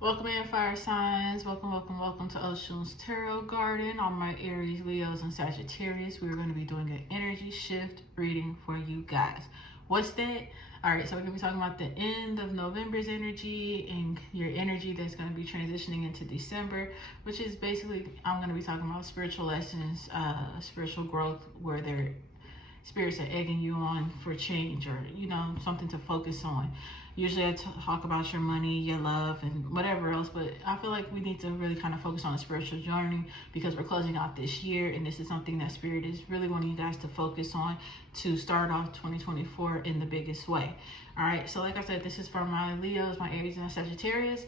Welcome in, fire signs. Welcome to Ocean's Tarot Garden. All my Aries, Leos, and Sagittarius. We're going to be doing an energy shift reading for you guys. What's that? All right, so we're going to be talking about the end of November's energy and your energy that's going to be transitioning into December, which is basically, I'm going to be talking about spiritual lessons, spiritual growth, where their spirits are egging you on for change, or, you know, something to focus on. Usually I talk about your money, your love, and whatever else, but I feel like we need to really kind of focus on a spiritual journey because we're closing out this year, and this is something that Spirit is really wanting you guys to focus on to start off 2024 in the biggest way. All right, so like I said, this is for my Leos, my Aries, and my Sagittarius.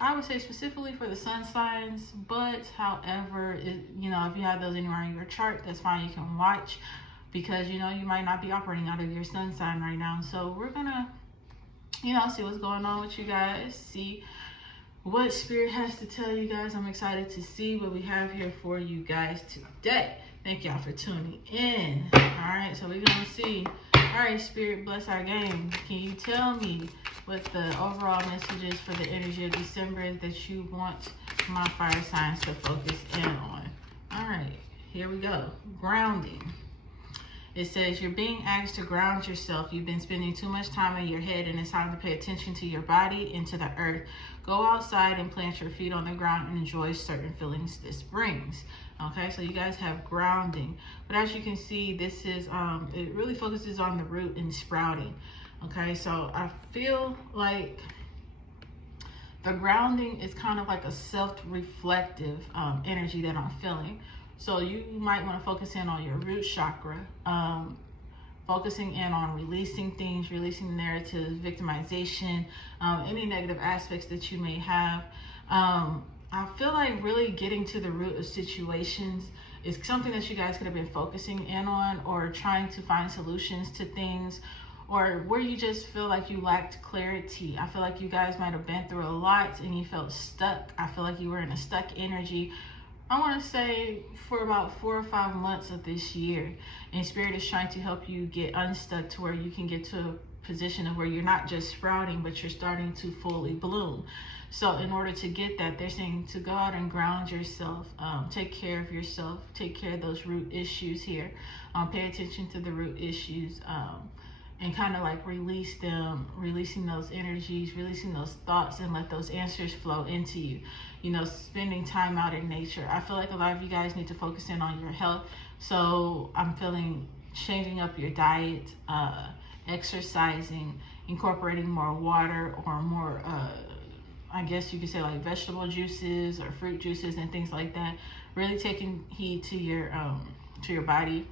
I would say specifically for the sun signs, but however, you know, if you have those anywhere in your chart, that's fine. You can watch because, you know, you might not be operating out of your sun sign right now. So we're going to, you know, see what's going on with you guys, see what Spirit has to tell you guys. I'm excited to see what we have here for you guys today. Thank y'all for tuning in. All right, so we're going to see. All right, Spirit, bless our game. Can you tell me what the overall message is for the energy of December that you want my fire signs to focus in on? All right, here we go. Grounding. It says you're being asked to ground yourself. You've been spending too much time in your head, and it's time to pay attention to your body and to the earth. Go outside and plant your feet on the ground and enjoy certain feelings this brings. Okay, so you guys have grounding. But as you can see, this is, it really focuses on the root and sprouting. Okay, so I feel like the grounding is kind of like a self-reflective energy that I'm feeling. So you might want to focus in on your root chakra, focusing in on releasing things, releasing narratives, victimization, any negative aspects that you may have. I feel like really getting to the root of situations is something that you guys could have been focusing in on, or trying to find solutions to things, or where you just feel like you lacked clarity. I feel like you guys might have been through a lot and you felt stuck. I feel like you were in a stuck energy, I want to say for about 4 or 5 months of this year. And Spirit is trying to help you get unstuck to where you can get to a position of where you're not just sprouting, but you're starting to fully bloom. So in order to get that, they're saying to go out and ground yourself, take care of yourself, take care of those root issues here, pay attention to the root issues, and kind of like release them, releasing those energies, releasing those thoughts, and let those answers flow into you. You know, spending time out in nature. I feel like a lot of you guys need to focus in on your health. So I'm feeling changing up your diet, exercising, incorporating more water, or more, I guess you could say like vegetable juices or fruit juices and things like that. Really taking heed to your body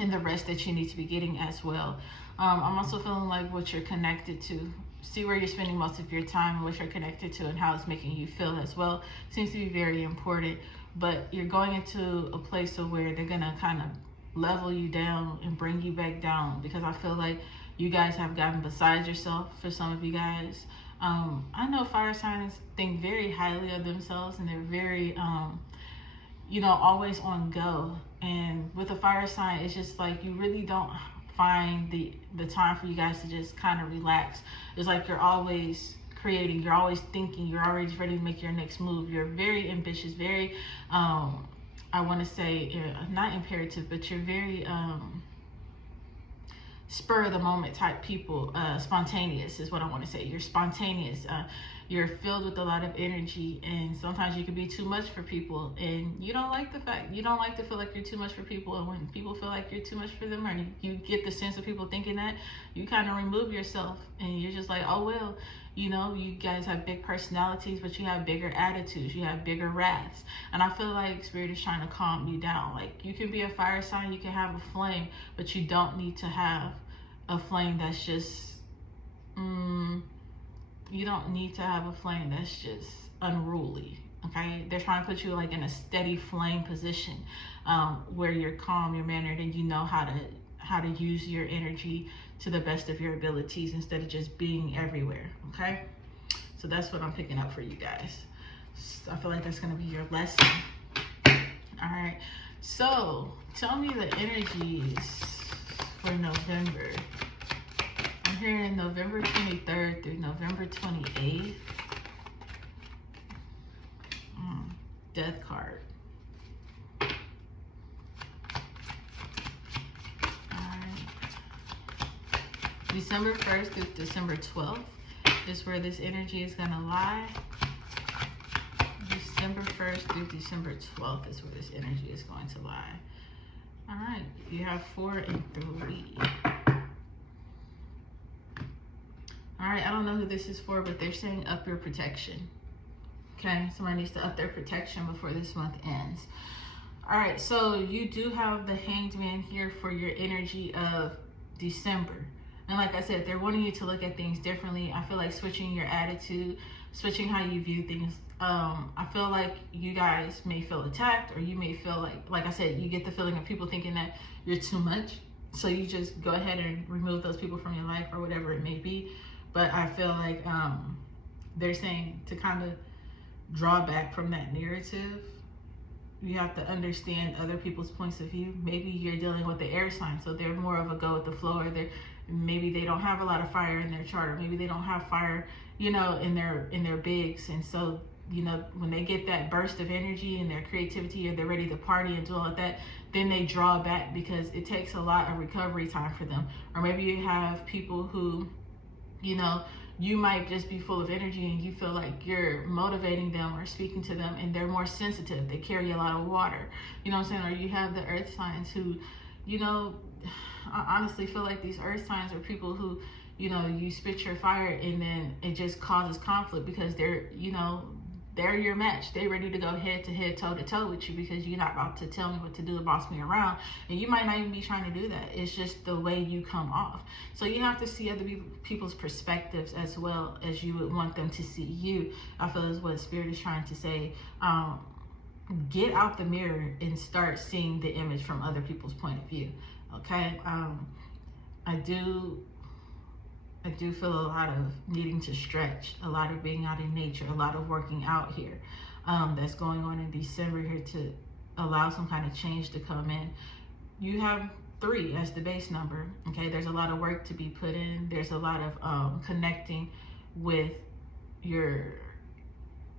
and the rest that you need to be getting as well. I'm also feeling like what you're connected to. See where you're spending most of your time and what you're connected to and how it's making you feel as well. Seems to be very important. But you're going into a place of where they're going to kind of level you down and bring you back down, because I feel like you guys have gotten beside yourself for some of you guys. I know fire signs think very highly of themselves, and they're very, you know, always on go. And with a fire sign, it's just like you really don't find the time for you guys to just kind of relax. It's like you're always creating, you're always thinking, you're always ready to make your next move. You're very ambitious, very, I want to say, not imperative, but you're very spur of the moment type people. Spontaneous is what I want to say. You're spontaneous. You're filled with a lot of energy, and sometimes you can be too much for people, and you don't like the fact, you don't like to feel like you're too much for people. And when people feel like you're too much for them, or you get the sense of people thinking that, you kind of remove yourself, and you're just like, oh well, you know, you guys have big personalities, but you have bigger attitudes, you have bigger wraths. And I feel like Spirit is trying to calm you down. Like, you can be a fire sign, you can have a flame, but you don't need to have a flame that's just you don't need to have a flame that's just unruly. Okay, they're trying to put you like in a steady flame position, where you're calm, you're mannered, and you know how to use your energy to the best of your abilities instead of just being everywhere. Okay, so that's what I'm picking up for you guys. I feel like that's going to be your lesson. All right, so tell me the energies for November and here in November 23rd through November 28th. Death card. December 1st through December 12th is where this energy is going to lie. December 1st through December 12th is where this energy is going to lie. All right, you have 4 and 3. All right, I don't know who this is for, but they're saying up your protection. Okay, somebody needs to up their protection before this month ends. All right, so you do have the Hanged Man here for your energy of December. And like I said, they're wanting you to look at things differently. I feel like switching your attitude, switching how you view things. I feel like you guys may feel attacked, or you may feel like I said, you get the feeling of people thinking that you're too much. So you just go ahead and remove those people from your life or whatever it may be. But I feel like they're saying to kind of draw back from that narrative. You have to understand other people's points of view. Maybe you're dealing with the air sign, so they're more of a go with the flow, or maybe they don't have a lot of fire in their chart, or maybe they don't have fire, you know, in their bigs. And so, you know, when they get that burst of energy and their creativity, or they're ready to party and do all of that, then they draw back because it takes a lot of recovery time for them. Or maybe you have people who, you know, you might just be full of energy and you feel like you're motivating them or speaking to them, and they're more sensitive. They carry a lot of water, you know what I'm saying? Or you have the earth signs who, you know, I honestly feel like these earth signs are people who, you know, you spit your fire and then it just causes conflict because they're, you know, they're your match. They're ready to go head to head, toe to toe with you because you're not about to tell me what to do and boss me around. And you might not even be trying to do that. It's just the way you come off. So you have to see other people's perspectives as well as you would want them to see you. I feel is what Spirit is trying to say. Get out the mirror and start seeing the image from other people's point of view. Okay? I do feel a lot of needing to stretch, a lot of being out in nature, a lot of working out here that's going on in December here to allow some kind of change to come in. You have 3 as the base number. Okay, there's a lot of work to be put in. There's a lot of connecting with your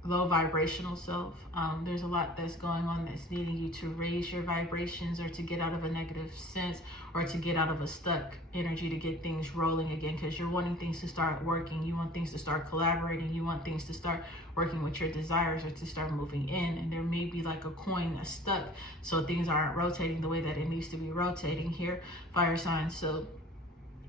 low vibrational self. There's a lot that's going on that's needing you to raise your vibrations, or to get out of a negative sense, or to get out of a stuck energy, to get things rolling again, because you're wanting things to start working. You want things to start collaborating. You want things to start working with your desires, or to start moving in. And there may be like a coin that's stuck, so things aren't rotating the way that it needs to be rotating here, fire signs. So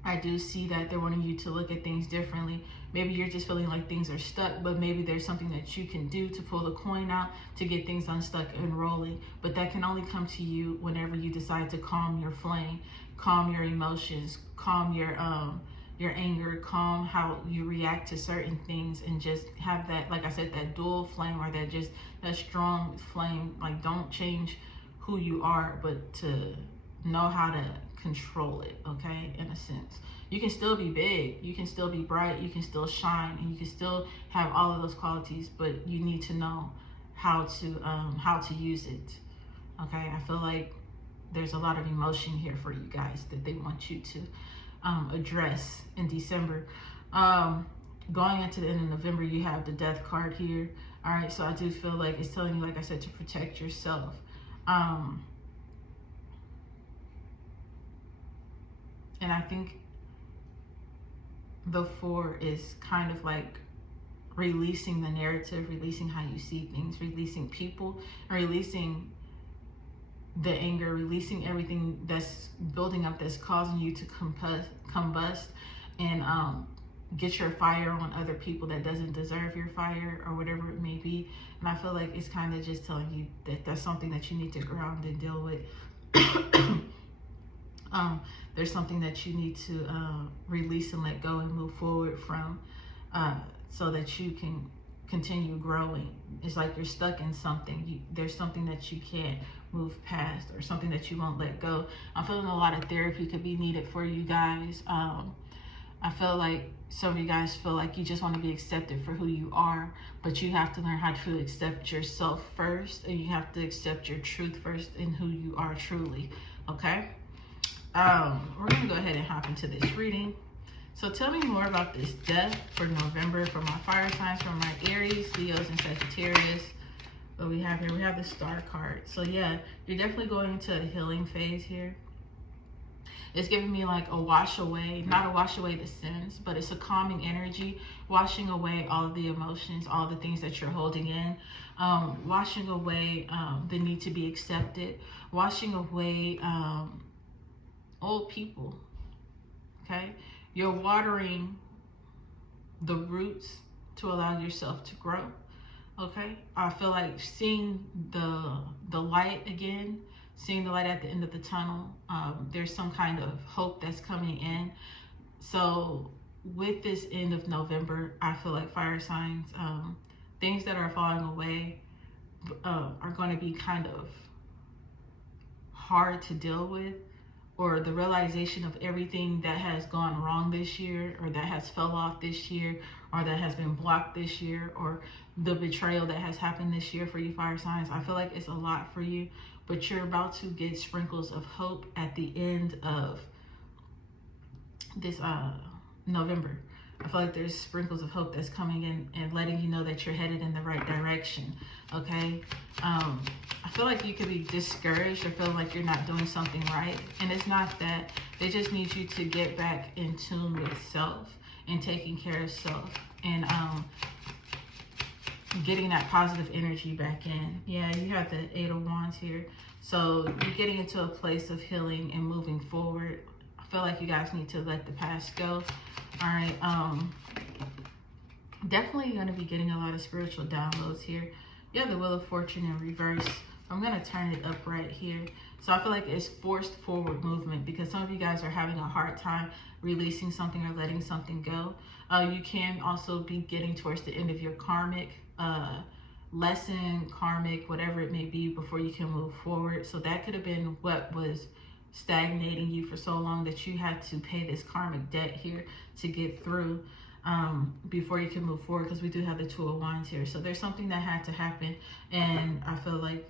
I do see that they're wanting you to look at things differently. Maybe you're just feeling like things are stuck, but maybe there's something that you can do to pull the coin out to get things unstuck and rolling. But that can only come to you whenever you decide to calm your flame, calm your emotions, calm your anger, calm how you react to certain things, and just have that, like I said, that dual flame, or that strong flame. Like, don't change who you are, but to know how to control it, okay, in a sense. You can still be big, you can still be bright, you can still shine, and you can still have all of those qualities, but you need to know how to use it, okay? I feel like there's a lot of emotion here for you guys that they want you to address in December. Going into the end of November, you have the Death card here. All right, so I do feel like it's telling you, like I said, to protect yourself. And I think the 4 is kind of like releasing the narrative, releasing how you see things, releasing people, releasing the anger, releasing everything that's building up, that's causing you to combust and get your fire on other people that doesn't deserve your fire, or whatever it may be. And I feel like it's kind of just telling you that that's something that you need to ground and deal with. There's something that you need to release and let go and move forward from, so that you can continue growing. It's like you're stuck in something. There's something that you can't move past, or something that you won't let go. I'm feeling a lot of therapy could be needed for you guys. I feel like some of you guys feel like you just want to be accepted for who you are, but you have to learn how to accept yourself first, and you have to accept your truth first in who you are truly, okay? We're going to go ahead and hop into this reading. So tell me more about this death for November for my fire signs, for my Aries, Leos, and Sagittarius. What we have here, we have the Star card. So yeah, you're definitely going into a healing phase here. It's giving me like a wash away, not a wash away the sins, but it's a calming energy, washing away all of the emotions, all the things that you're holding in, washing away the need to be accepted, washing away old people, okay? You're watering the roots to allow yourself to grow, okay? I feel like seeing the light again, seeing the light at the end of the tunnel. There's some kind of hope that's coming in. So with this end of November, I feel like fire signs, things that are falling away are going to be kind of hard to deal with, or the realization of everything that has gone wrong this year, or that has fell off this year, or that has been blocked this year, or the betrayal that has happened this year for you fire signs. I feel like it's a lot for you, but you're about to get sprinkles of hope at the end of this November. I feel like there's sprinkles of hope that's coming in and letting you know that you're headed in the right direction, okay? I feel like you could be discouraged or feel like you're not doing something right, and it's not that. They just need you to get back in tune with self and taking care of self and getting that positive energy back in. Yeah, you have the 8 of Wands here. So you're getting into a place of healing and moving forward. I feel like you guys need to let the past go. All right. Definitely going to be getting a lot of spiritual downloads here. You have the Wheel of Fortune in reverse. I'm going to turn it up right here. So I feel like it's forced forward movement because some of you guys are having a hard time releasing something or letting something go. You can also be getting towards the end of your karmic lesson, karmic, whatever it may be, before you can move forward. So that could have been what was stagnating you for so long, that you had to pay this karmic debt here to get through before you can move forward, because we do have the 2 of Wands here. So there's something that had to happen, and I feel like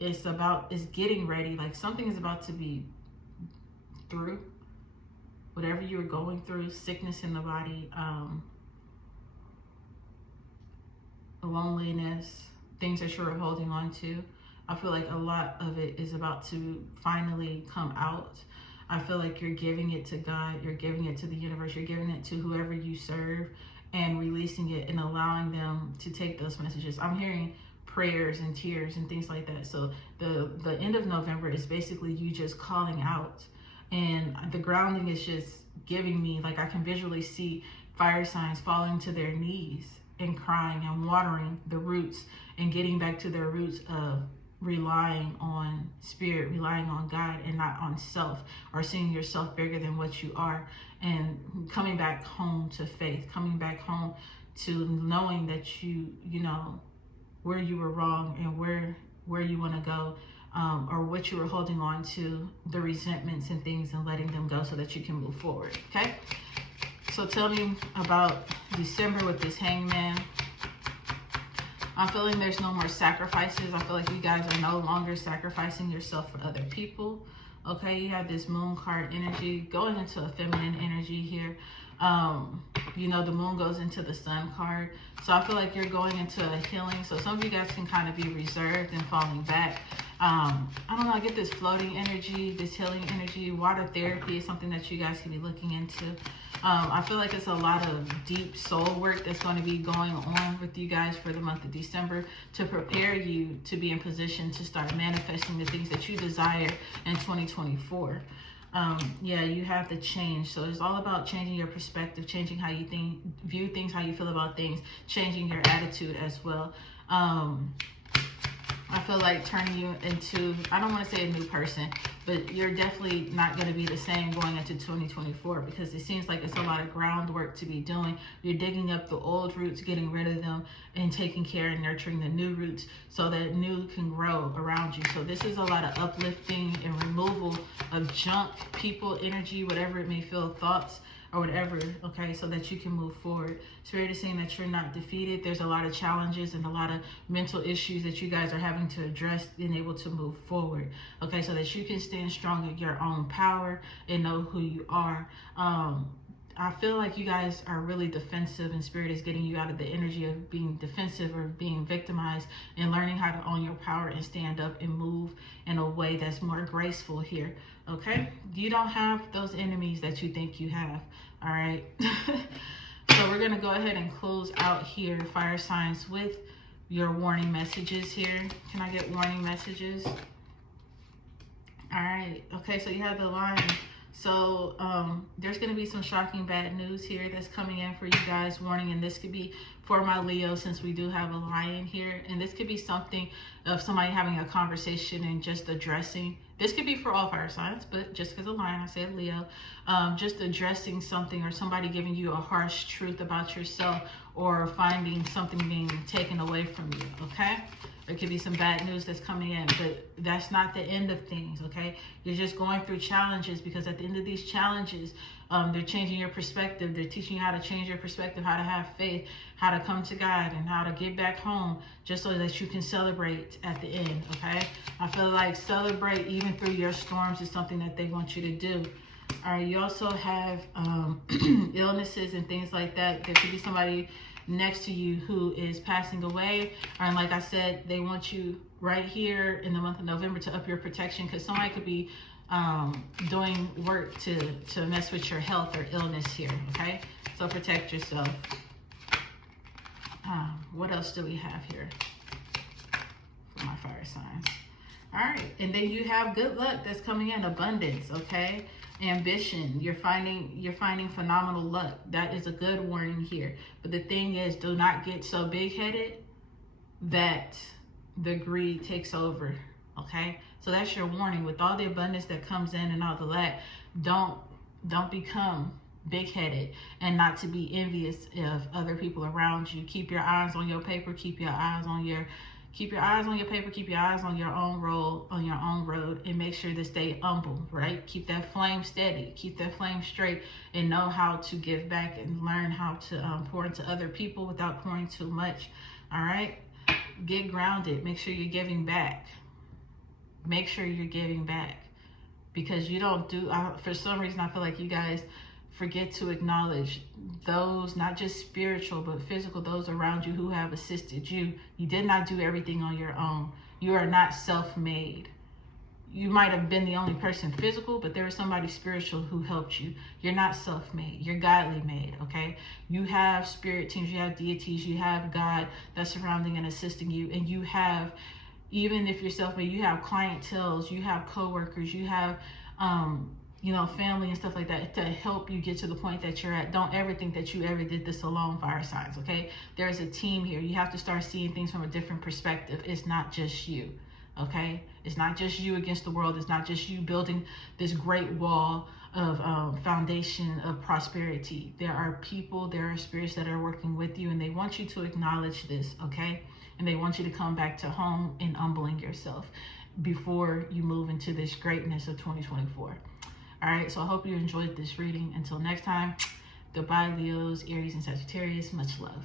it's getting ready. Like something is about to be through whatever you were going through, sickness in the body, loneliness, things that you were holding on to. I feel like a lot of it is about to finally come out. I feel like you're giving it to God, you're giving it to the universe, you're giving it to whoever you serve, and releasing it and allowing them to take those messages. I'm hearing prayers and tears and things like that. So the end of November is basically you just calling out, and the grounding is just giving me, like, I can visually see fire signs falling to their knees and crying and watering the roots and getting back to their roots of relying on spirit, relying on God, and not on self, or seeing yourself bigger than what you are, and coming back home to faith, coming back home to knowing that you know where you were wrong and where you want to go, or what you were holding on to, the resentments and things, and letting them go so that you can move forward. Okay, so tell me about December with this Hangman. I'm feeling there's no more sacrifices. I feel like you guys are no longer sacrificing yourself for other people. Okay, you have this Moon card energy going into a feminine energy here. You know, the Moon goes into the Sun card. So I feel like you're going into a healing. So some of you guys can kind of be reserved and falling back. I don't know, I get this floating energy, this healing energy. Water therapy is something that you guys can be looking into. I feel like it's a lot of deep soul work that's going to be going on with you guys for the month of December to prepare you to be in position to start manifesting the things that you desire in 2024. Yeah, you have the change. So it's all about changing your perspective, changing how you view things, how you feel about things, changing your attitude as well. I feel like turning you into, I don't want to say a new person, but you're definitely not going to be the same going into 2024, because it seems like it's a lot of groundwork to be doing. You're digging up the old roots, getting rid of them, and taking care and nurturing the new roots so that new can grow around you. So this is a lot of uplifting and removal of junk, people, energy, whatever it may feel, thoughts, or whatever, okay, so that you can move forward. Spirit is saying that you're not defeated. There's a lot of challenges and a lot of mental issues that you guys are having to address and able to move forward, okay, so that you can stand strong in your own power and know who you are. I feel like you guys are really defensive, and Spirit is getting you out of the energy of being defensive or being victimized, and learning how to own your power and stand up and move in a way that's more graceful here, okay? You don't have those enemies that you think you have, all right? So we're going to go ahead and close out here, fire signs, with your warning messages here. Can I get warning messages? All right. Okay, so you have the Lion. So there's going to be some shocking bad news here that's coming in for you guys. Warning, and this could be for my Leo, since we do have a Lion here. And this could be something of somebody having a conversation and just addressing. This could be for all fire signs, but just because of Lion, I said Leo. Just addressing something, or somebody giving you a harsh truth about yourself, or finding something being taken away from you, okay? There could be some bad news that's coming in, but that's not the end of things, okay? You're just going through challenges, because at the end of these challenges, they're changing your perspective. They're teaching you how to change your perspective, how to have faith, how to come to God, and how to get back home, just so that you can celebrate at the end, okay? I feel like celebrate even through your storms is something that they want you to do. All right, you also have illnesses and things like that. There could be somebody next to you who is passing away, and like I said, they want you right here in the month of November to up your protection, because somebody could be doing work to mess with your health or illness here, okay? So protect yourself. What else do we have here for my fire signs? All right, and then you have good luck that's coming in, abundance, okay? Ambition, you're finding phenomenal luck. That is a good warning here. But the thing is, do not get so big-headed that the greed takes over, okay? So that's your warning. With all the abundance that comes in and all the lack, don't become big-headed and not to be envious of other people around you. Keep your eyes on your paper. Keep your eyes on your paper, keep your eyes on your own road, and make sure to stay humble, right? Keep that flame steady, keep that flame straight, and know how to give back and learn how to pour into other people without pouring too much, all right? Get grounded. Make sure you're giving back. Make sure you're giving back, because you don't do, for some reason, I feel like you guys forget to acknowledge those, not just spiritual, but physical, those around you who have assisted you. You did not do everything on your own. You are not self-made. You might have been the only person physical, but there was somebody spiritual who helped you. You're not self-made. You're godly made, okay? You have spirit teams, you have deities, you have God that's surrounding and assisting you, and you have, even if you're self-made, you have clienteles, you have co-workers, you have family and stuff like that to help you get to the point that you're at. Don't ever think that you ever did this alone, fire signs, okay? There's a team here. You have to start seeing things from a different perspective. It's not just you, okay? It's not just you against the world. It's not just you building this great wall of foundation of prosperity. There are people, there are spirits that are working with you, and they want you to acknowledge this, okay? And they want you to come back to home and humbling yourself before you move into this greatness of 2024. All right, so I hope you enjoyed this reading. Until next time, goodbye, Leos, Aries, and Sagittarius. Much love.